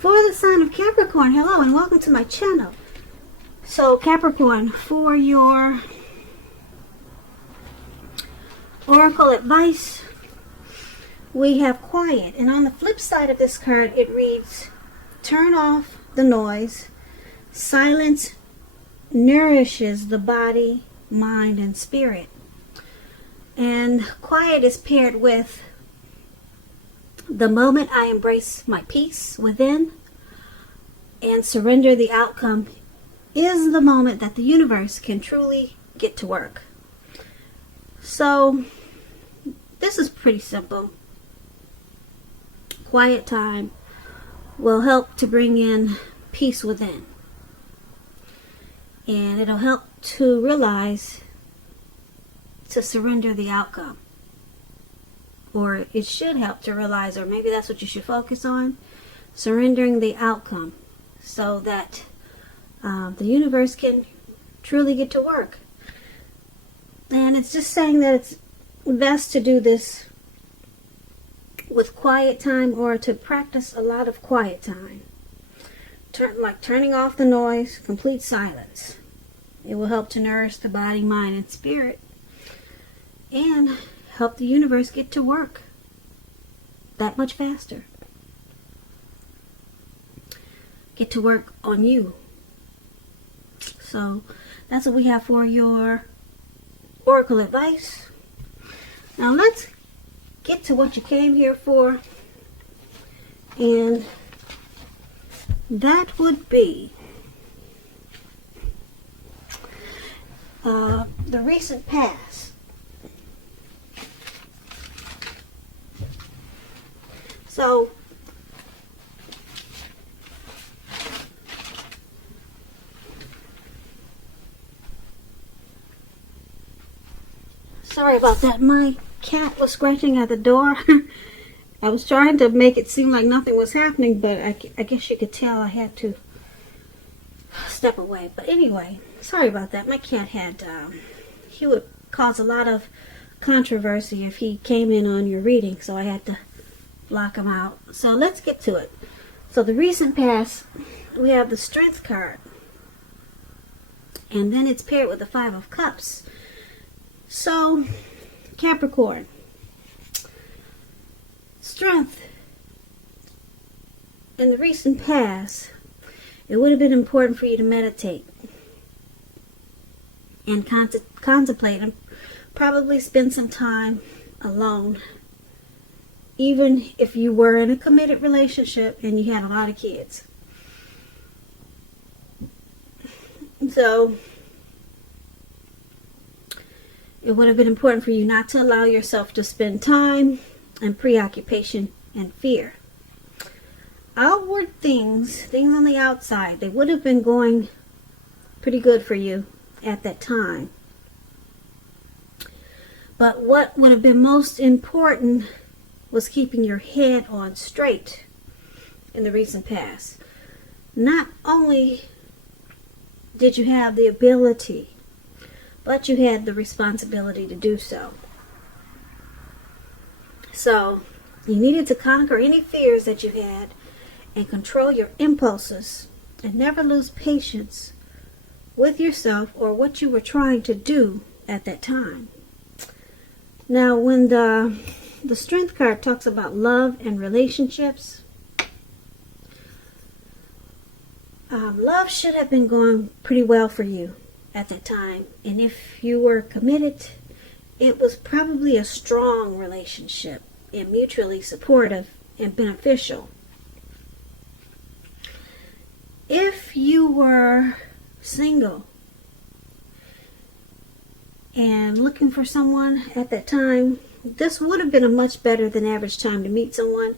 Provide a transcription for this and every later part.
For the sign of Capricorn, hello and welcome to my channel. So Capricorn, for your oracle advice, we have quiet. And on the flip side of this card, it reads, turn off the noise. Silence nourishes the body, mind, and spirit. And quiet is paired with the moment I embrace my peace within and surrender the outcome is the moment that the universe can truly get to work. So this is pretty simple. Quiet time will help to bring in peace within. And it'll help to realize to surrender the outcome. Or it should help to realize, or maybe that's what you should focus on, surrendering the outcome so that the universe can truly get to work. And it's just saying that it's best to do this with quiet time or to practice a lot of quiet time. Like turning off the noise, complete silence. It will help to nourish the body, mind, and spirit. And help the universe get to work that much faster. Get to work on you. So that's what we have for your oracle advice. Now let's get to what you came here for. And that would be the recent past. So, sorry about that. My cat was scratching at the door. I was trying to make it seem like nothing was happening, but I guess you could tell I had to step away. But anyway, sorry about that. My cat had, he would cause a lot of controversy if he came in on your reading, so I had to block him out. So let's get to it. So the recent past, we have the Strength card. And then it's paired with the Five of Cups. So, Capricorn. Strength. In the recent past, it would have been important for you to meditate and contemplate and probably spend some time alone. Even if you were in a committed relationship and you had a lot of kids. So, it would have been important for you not to allow yourself to spend time in preoccupation and fear. Outward things on the outside, they would have been going pretty good for you at that time. But what would have been most important was keeping your head on straight in the recent past. Not only did you have the ability, but you had the responsibility to do so. So, you needed to conquer any fears that you had and control your impulses and never lose patience with yourself or what you were trying to do at that time. Now, when the Strength card talks about love and relationships. Love should have been going pretty well for you at that time. And if you were committed, it was probably a strong relationship and mutually supportive and beneficial. If you were single and looking for someone at that time, this would have been a much better than average time to meet someone.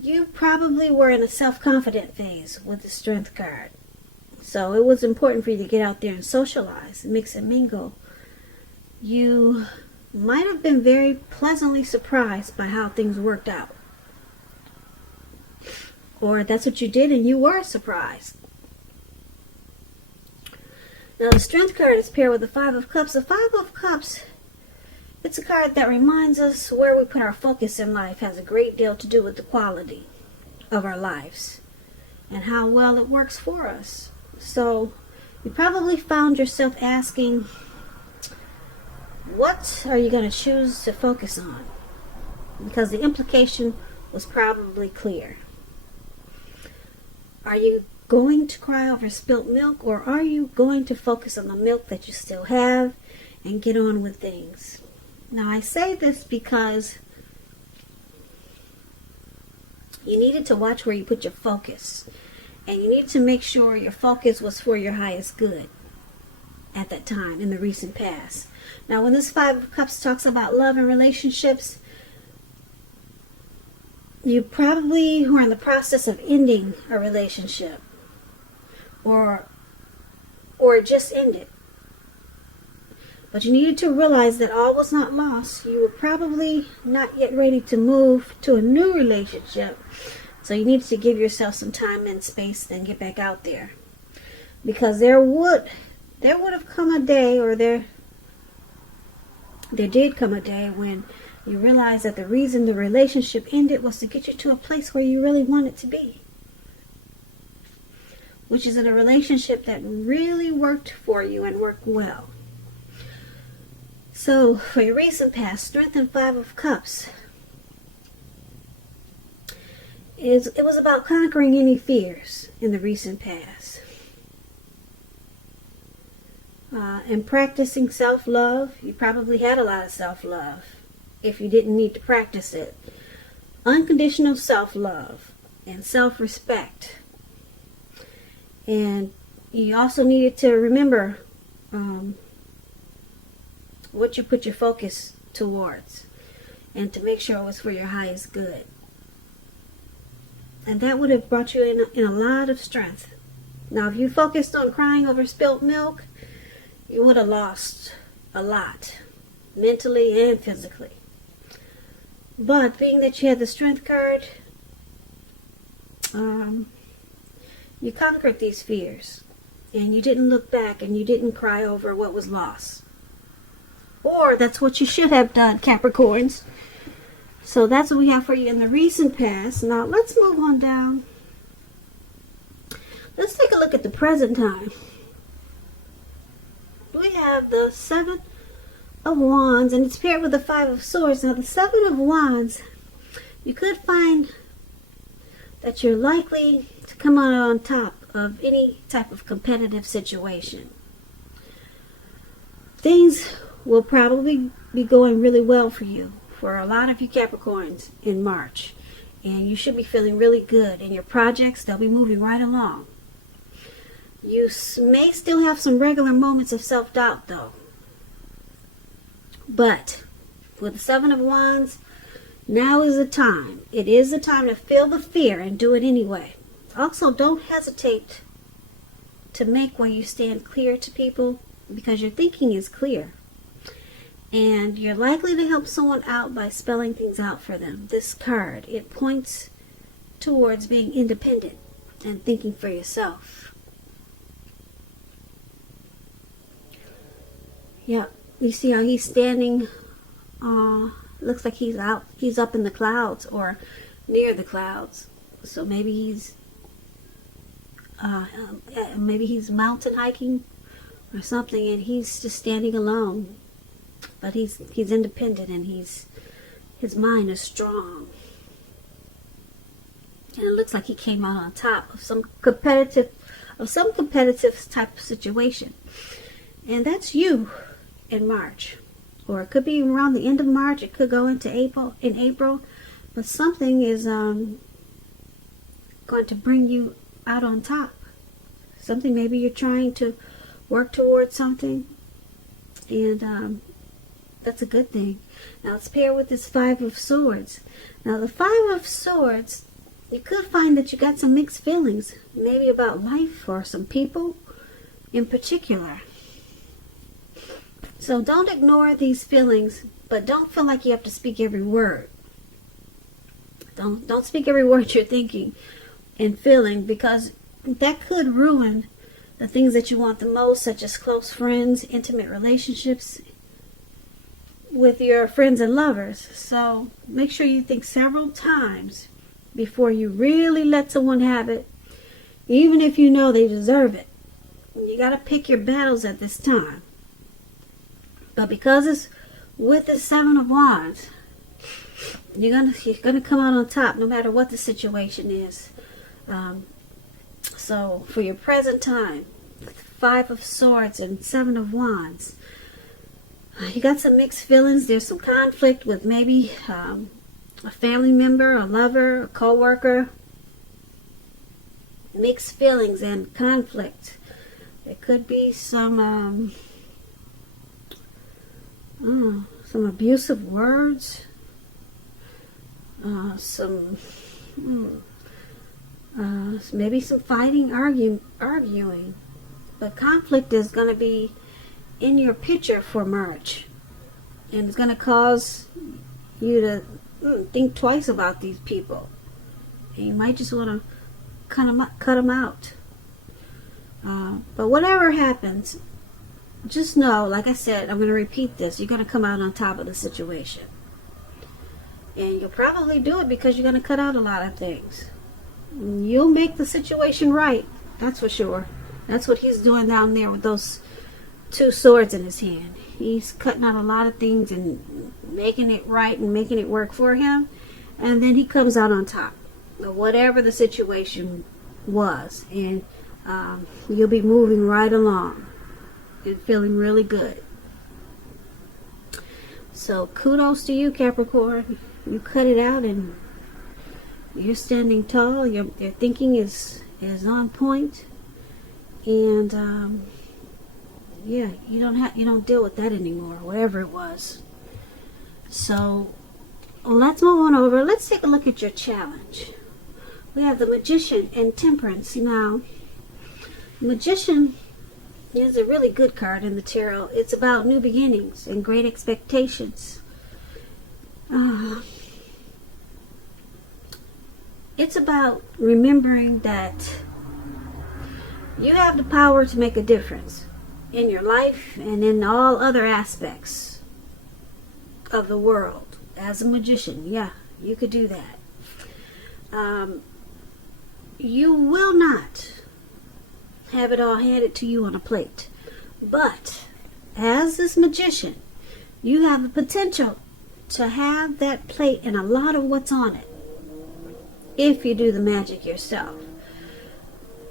You probably were in a self-confident phase with the Strength card. So it was important for you to get out there and socialize, mix and mingle. You might have been very pleasantly surprised by how things worked out. Or that's what you did and you were surprised. Now the Strength card is paired with the Five of Cups. The Five of Cups, it's a card that reminds us where we put our focus in life has a great deal to do with the quality of our lives. and how well it works for us. So you probably found yourself asking, what are you going to choose to focus on? Because the implication was probably clear. Are you going to cry over spilt milk, or are you going to focus on the milk that you still have and get on with things? Now, I say this because you needed to watch where you put your focus, and you needed to make sure your focus was for your highest good at that time in the recent past. Now, when this Five of Cups talks about love and relationships, you probably were in the process of ending a relationship, or it just ended. But you needed to realize that all was not lost. You were probably not yet ready to move to a new relationship. So you needed to give yourself some time and space and get back out there. Because there would have come a day, or there did come a day when you realized that the reason the relationship ended was to get you to a place where you really wanted to be. Which is in a relationship that really worked for you and worked well. So, for your recent past, Strength and Five of Cups, it was about conquering any fears in the recent past. And practicing self-love. You probably had a lot of self-love if you didn't need to practice it. Unconditional self-love and self-respect. And you also needed to remember what you put your focus towards, and to make sure it was for your highest good. And that would have brought you in a lot of strength. Now, if you focused on crying over spilt milk, you would have lost a lot, mentally and physically. But being that you had the Strength card, you conquered these fears, and you didn't look back, and you didn't cry over what was lost. Or that's what you should have done, Capricorns. So that's what we have for you in the recent past. Now let's move on down. Let's take a look at the present time. We have the Seven of Wands, and it's paired with the Five of Swords. Now the Seven of Wands, you could find that you're likely to come out on top of any type of competitive situation. Things will probably be going really well for you, for a lot of you Capricorns, in March. And you should be feeling really good in your projects. They'll be moving right along. You may still have some regular moments of self-doubt, though. But with the Seven of Wands, now is the time. It is the time to feel the fear and do it anyway. Also, don't hesitate to make where you stand clear to people, because your thinking is clear. And you're likely to help someone out by spelling things out for them. This card, it points towards being independent and thinking for yourself. Yeah, you see how he's standing, looks like he's up in the clouds or near the clouds. So maybe he's mountain hiking or something, and he's just standing alone. But he's independent, and his mind is strong. And it looks like he came out on top of some competitive type of situation. And that's you in March. Or it could be around the end of March, it could go into April, but something is going to bring you out on top. Something, maybe you're trying to work towards something, and that's a good thing. Now it's paired with this Five of Swords. Now the Five of Swords, you could find that you got some mixed feelings, maybe about life or some people in particular. So don't ignore these feelings, but don't feel like you have to speak every word. Don't speak every word you're thinking and feeling, because that could ruin the things that you want the most, such as close friends, intimate relationships with your friends and lovers. So make sure you think several times before you really let someone have it, even if you know they deserve it. You got to pick your battles at this time. But because it's with the Seven of Wands, you're gonna come out on top no matter what the situation is. So for your present time, Five of Swords and Seven of Wands, you got some mixed feelings. There's some conflict with maybe a family member, a lover, a co-worker. Mixed feelings and conflict. There could be some abusive words, maybe some fighting, arguing. But conflict is going to be in your picture for March, and it's going to cause you to think twice about these people. And you might just want to cut them out. But whatever happens, just know, like I said, I'm going to repeat this, you're going to come out on top of the situation. And you'll probably do it because you're going to cut out a lot of things. You'll make the situation right, that's for sure. That's what he's doing down there with those two swords in his hand. He's cutting out a lot of things and making it right and making it work for him. And then he comes out on top of whatever the situation was. And you'll be moving right along and feeling really good. So kudos to you, Capricorn. You cut it out and you're standing tall. Your thinking is on point. And yeah, you don't deal with that anymore, whatever it was. So let's move on over. Let's take a look at your challenge. We have the Magician and Temperance. Now, Magician is a really good card in the tarot. It's about new beginnings and great expectations. It's about remembering that you have the power to make a difference in your life and in all other aspects of the world. As a magician, yeah, you could do that. You will not have it all handed to you on a plate. But as this magician, you have the potential to have that plate and a lot of what's on it if you do the magic yourself.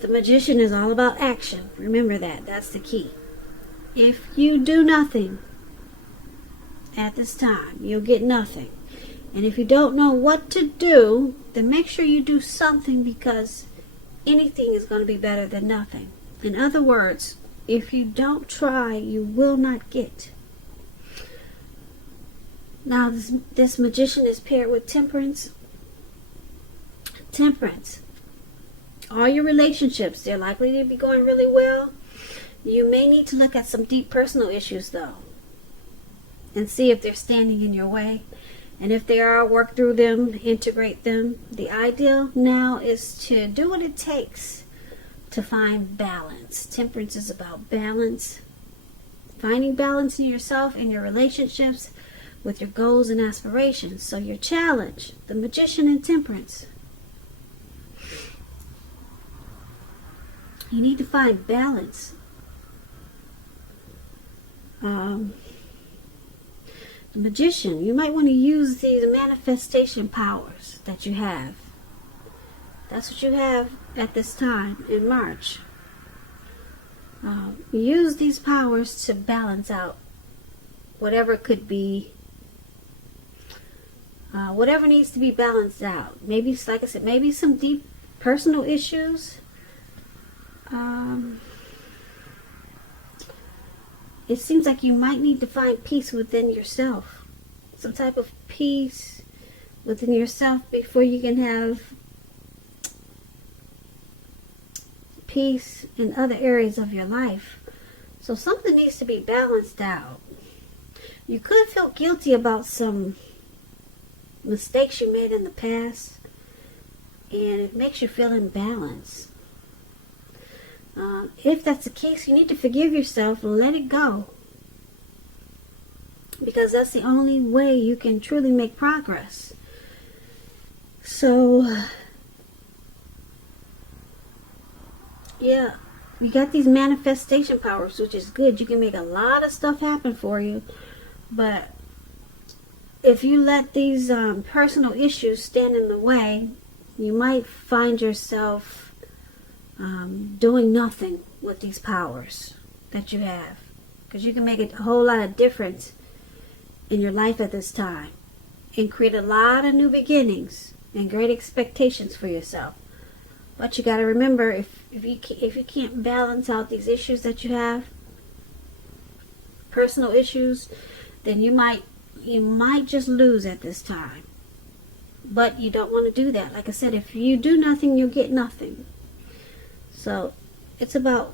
The magician is all about action. Remember that. That's the key. If you do nothing at this time, you'll get nothing. And if you don't know what to do, then make sure you do something, because anything is going to be better than nothing. In other words, if you don't try, you will not get. Now, this magician is paired with Temperance. Temperance. All your relationships, they're likely to be going really well. You may need to look at some deep personal issues, though, and see if they're standing in your way. And if they are, work through them, integrate them. The ideal now is to do what it takes to find balance. Temperance is about balance. Finding balance in yourself and your relationships with your goals and aspirations. So your challenge, the Magician and Temperance. You need to find balance. The Magician, you might want to use these manifestation powers that you have. That's what you have at this time in March. Use these powers to balance out whatever could be, whatever needs to be balanced out. Maybe, like I said, maybe some deep personal issues. It seems like you might need to find peace within yourself. Some type of peace within yourself before you can have peace in other areas of your life. So something needs to be balanced out. You could feel guilty about some mistakes you made in the past, and it makes you feel imbalanced. If that's the case, you need to forgive yourself and let it go, because that's the only way you can truly make progress. So Yeah, you got these manifestation powers, which is good. You can make a lot of stuff happen for you. But if you let these personal issues stand in the way, you might find yourself doing nothing with these powers that you have. Because you can make a whole lot of difference in your life at this time and create a lot of new beginnings and great expectations for yourself. But you got to remember, if you can't balance out these issues that you have, personal issues, then you might just lose at this time. But you don't want to do that. Like I said, if you do nothing, you'll get nothing. So it's about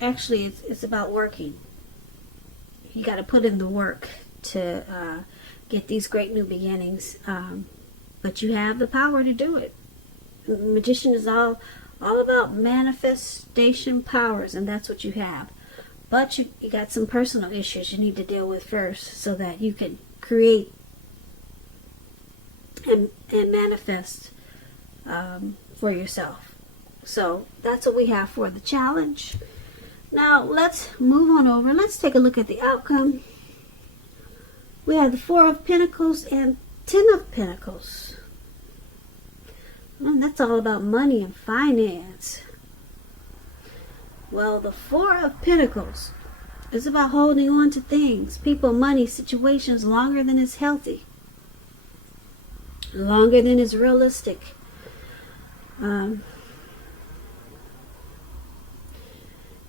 working. You got to put in the work to get these great new beginnings. But you have the power to do it. Magician is all about manifestation powers, and that's what you have. But you got some personal issues you need to deal with first so that you can create and manifest for yourself. So that's what we have for the challenge. Now let's move on over. Let's take a look at the outcome. We have the Four of Pentacles and Ten of Pentacles. And that's all about money and finance. Well, the Four of Pentacles is about holding on to things, people, money, situations longer than is healthy, longer than is realistic.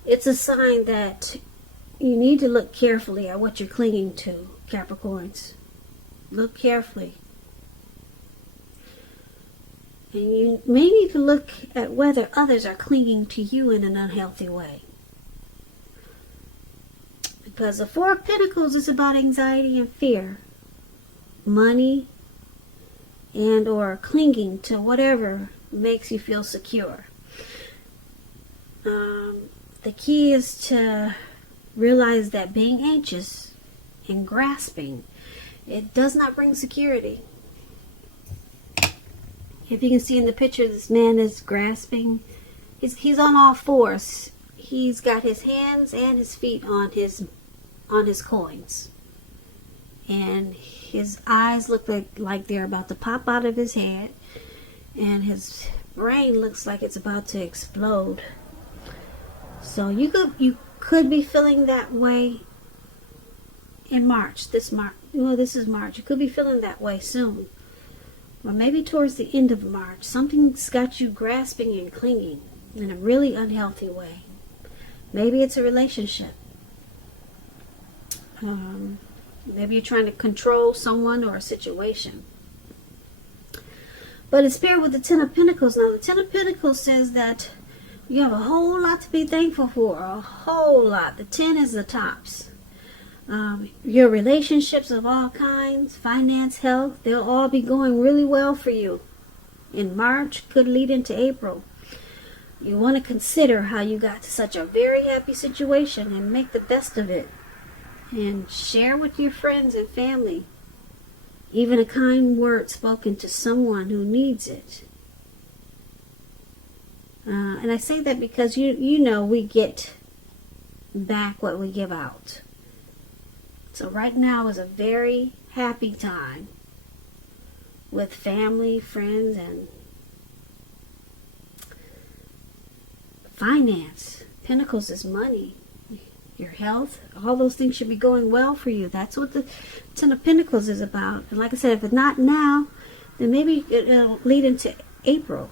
It's a sign that you need to look carefully at what you're clinging to, Capricorns. Look carefully. And you may need to look at whether others are clinging to you in an unhealthy way. Because the Four of Pentacles is about anxiety and fear, money, and or clinging to whatever makes you feel secure. The key is to realize that being anxious and grasping, it does not bring security. If you can see in the picture, this man is grasping. He's on all fours. He's got his hands and his feet on his coins. And his eyes look like they're about to pop out of his head. And his brain looks like it's about to explode. So you could be feeling that way in March. This is March. You could be feeling that way soon. Or maybe towards the end of March. Something's got you grasping and clinging in a really unhealthy way. Maybe it's a relationship. Maybe you're trying to control someone or a situation. But it's paired with the Ten of Pentacles. Now, the Ten of Pentacles says that you have a whole lot to be thankful for. A whole lot. The 10 is the tops. Your relationships of all kinds, finance, health, they'll all be going really well for you. In March, could lead into April. You want to consider how you got to such a very happy situation and make the best of it. And share with your friends and family. Even a kind word spoken to someone who needs it. And I say that because you know we get back what we give out. So right now is a very happy time with family, friends, and finance. Pentacles is money. Your health, all those things should be going well for you. That's what the Ten of Pentacles is about. And like I said, if it's not now, then maybe it'll lead into April.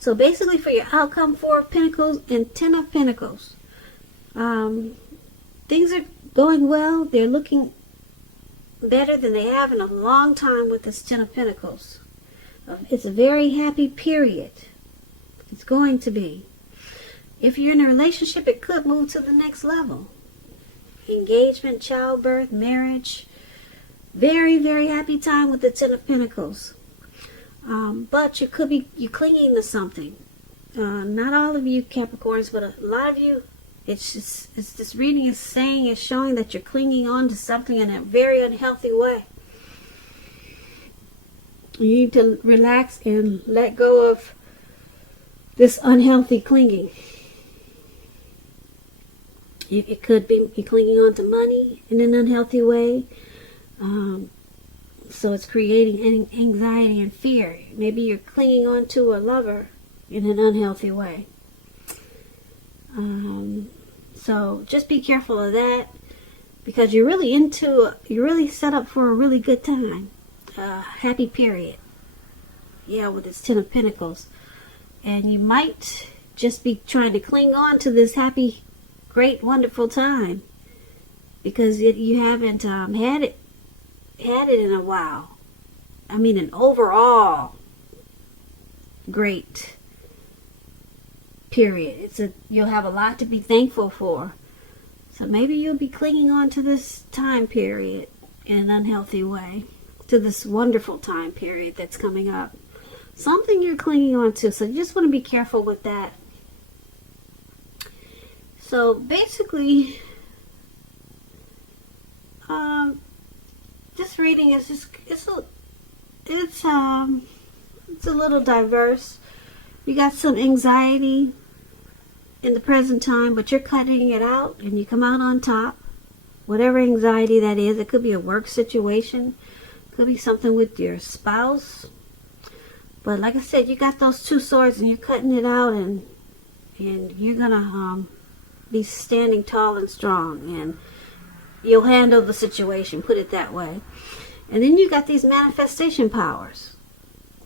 So basically for your outcome, Four of Pentacles and Ten of Pentacles. Things are going well. They're looking better than they have in a long time with this Ten of Pentacles. It's a very happy period. It's going to be. If you're in a relationship, it could move to the next level. Engagement, childbirth, marriage. Very, very happy time with the Ten of Pentacles. But you could be clinging to something. Not all of you Capricorns, but a lot of you, it's this reading is showing that you're clinging on to something in a very unhealthy way. You need to relax and let go of this unhealthy clinging. It could be clinging on to money in an unhealthy way. So it's creating anxiety and fear. Maybe you're clinging on to a lover in an unhealthy way. So just be careful of that, because you're really set up for a really good time. Happy period. Yeah, with this Ten of Pentacles. And you might just be trying to cling on to this happy, great, wonderful time, because you haven't had it in a while. I mean, an overall great period. You'll have a lot to be thankful for. So maybe you'll be clinging on to this time period in an unhealthy way, to this wonderful time period that's coming up. Something you're clinging on to. So you just want to be careful with that. So basically, this reading is just it's a little diverse. You got some anxiety in the present time, but you're cutting it out and you come out on top. Whatever anxiety that is, it could be a work situation, it could be something with your spouse. But like I said, you got those two swords and you're cutting it out, and you're gonna be standing tall and strong, and you'll handle the situation, put it that way. And then you got these manifestation powers.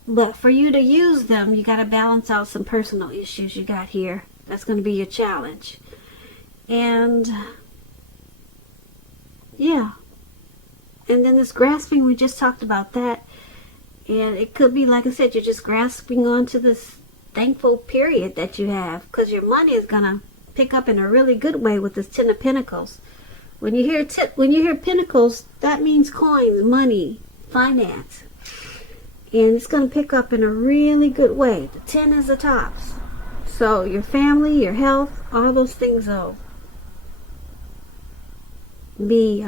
But for you to use them, you got to balance out some personal issues you got here. That's going to be your challenge. And yeah. And then this grasping, we just talked about that. And it could be, like I said, you're just grasping onto this thankful period that you have, because your money is going to pick up in a really good way with this Ten of Pentacles. When you hear Pentacles, that means coins, money, finance. And it's going to pick up in a really good way. The 10 is the tops. So your family, your health, all those things will be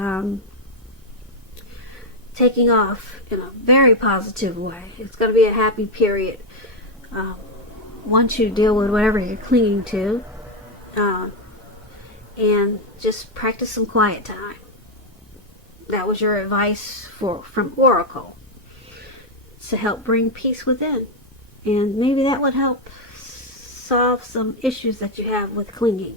taking off in a very positive way. It's going to be a happy period once you deal with whatever you're clinging to. And just practice some quiet time. That was your advice from Oracle, to help bring peace within. And maybe that would help solve some issues that you have with clinging.